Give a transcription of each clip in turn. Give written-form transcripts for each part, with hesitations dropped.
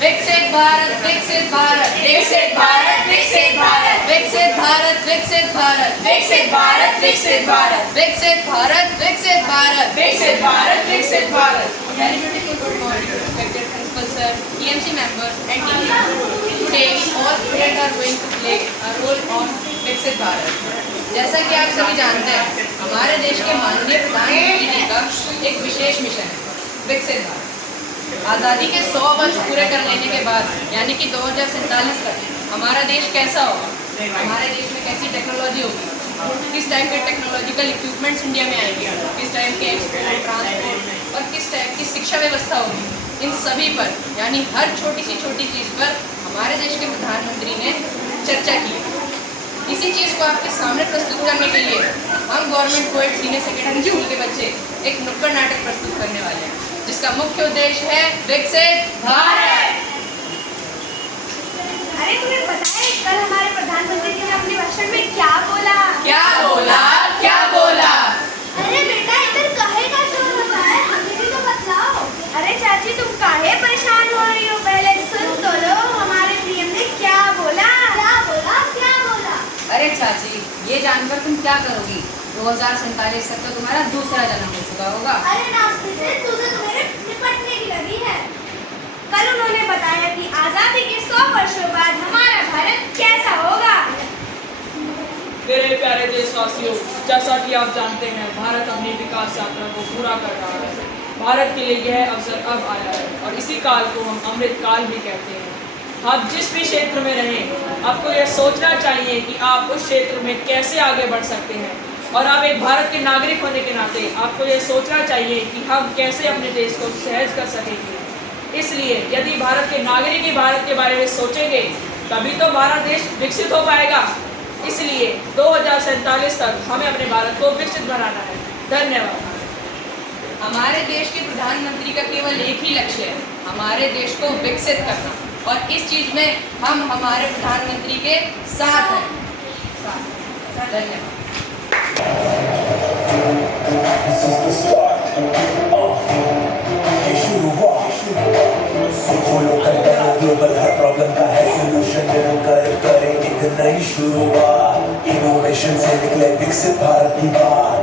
विकसित भारत, विकसित भारत, विकसित भारत, विकसित भारत, विकसित भारत, विकसित भारत, विकसित भारत, विकसित भारत, विकसित भारत, विकसित भारत, विकसित भारत, विकसित Bharat. Very beautiful good morning, respected principal sir, EMC members and teachers. Today all students are going to play a role on विकसित भारत। जैसा कि आप सभी जानते हैं, हमारे देश के माननीय प्रधानमंत्री जी का एक विशेष मिशन है विकसित भारत। आज़ादी के 100 वर्ष पूरे कर लेने के बाद यानी कि 2047 तक हमारा देश कैसा होगा, हमारे देश में कैसी टेक्नोलॉजी होगी, किस टाइप के टेक्नोलॉजिकल इक्विपमेंट्स इंडिया में आएंगे, किस टाइप के एक्सपोर्ट ट्रांसपोर्ट और किस टाइप की शिक्षा व्यवस्था होगी, इन सभी पर यानी हर छोटी सी छोटी चीज़ पर हमारे देश के प्रधानमंत्री ने चर्चा की। इसी चीज़ को आपके सामने प्रस्तुत करने के लिए हम government coed senior secondary school के बच्चे एक नुक्कड़ नाटक प्रस्तुत करने वाले हैं, जिसका मुख्य उद्देश्य है विकसित भारत। अरे तुम्हें पता है कल हमारे प्रधानमंत्री जी ने अपने भाषण में क्या बोला? क्या बोला? क्या बोला? अरे बेटा इधर काहे का शोर होता है, हमें भी तो बतलाओ। अरे चाची तुम काहे परेशान हो रही हो, पहले सुन तो लो हमारे पीएम ने क्या बोला। क्या बोला? क्या बोला? अरे चाची, ये जानकर तुम क्या करोगी? 2047 तक तो तुम्हारा दूसरा जन्म हो चुका होगा। अरे नास्ती से तुझे तो मेरे निपटने की लगी है। कल उन्होंने बताया कि आजादी के 100 वर्षों बाद हमारा भारत कैसा होगा। मेरे प्यारे देशवासियों, जैसा कि आप जानते हैं, भारत अपनी विकास यात्रा को पूरा कर रहा है। भारत के लिए यह अवसर अब आया है और इसी काल को हम अमृत काल भी कहते हैं। आप जिस भी क्षेत्र में रहें, आपको यह सोचना चाहिए कि आप उस क्षेत्र में कैसे आगे बढ़ सकते हैं, और आप एक भारत के नागरिक होने के नाते आपको यह सोचना चाहिए कि हम कैसे अपने देश को सहज कर सकेंगे। इसलिए यदि भारत के नागरिक ही भारत के बारे में सोचेंगे, तभी तो हमारा देश विकसित हो पाएगा। इसलिए 2047 तक हमें अपने भारत को विकसित बनाना है। धन्यवाद। हमारे देश के प्रधानमंत्री का केवल एक ही लक्ष्य है, हमारे देश को विकसित करना, और इस चीज़ में हम हमारे प्रधानमंत्री के साथ हैं। धन्यवाद। This is the start. ये शुरुआत। सोचो लोकल करो ग्लोबल, हर प्रॉब्लम का है सोल्यूशन, मिलकर करें एक नई शुरुआत। इनोवेशन से निकले विकसित भारत की बात।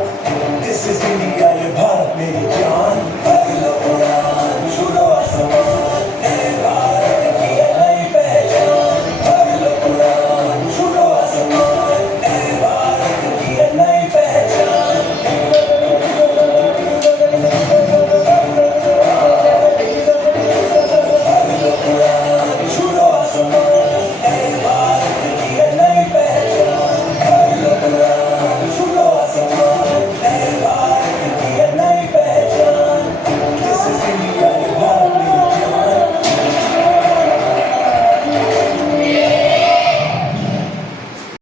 This is India, ये भारत मेरी जान।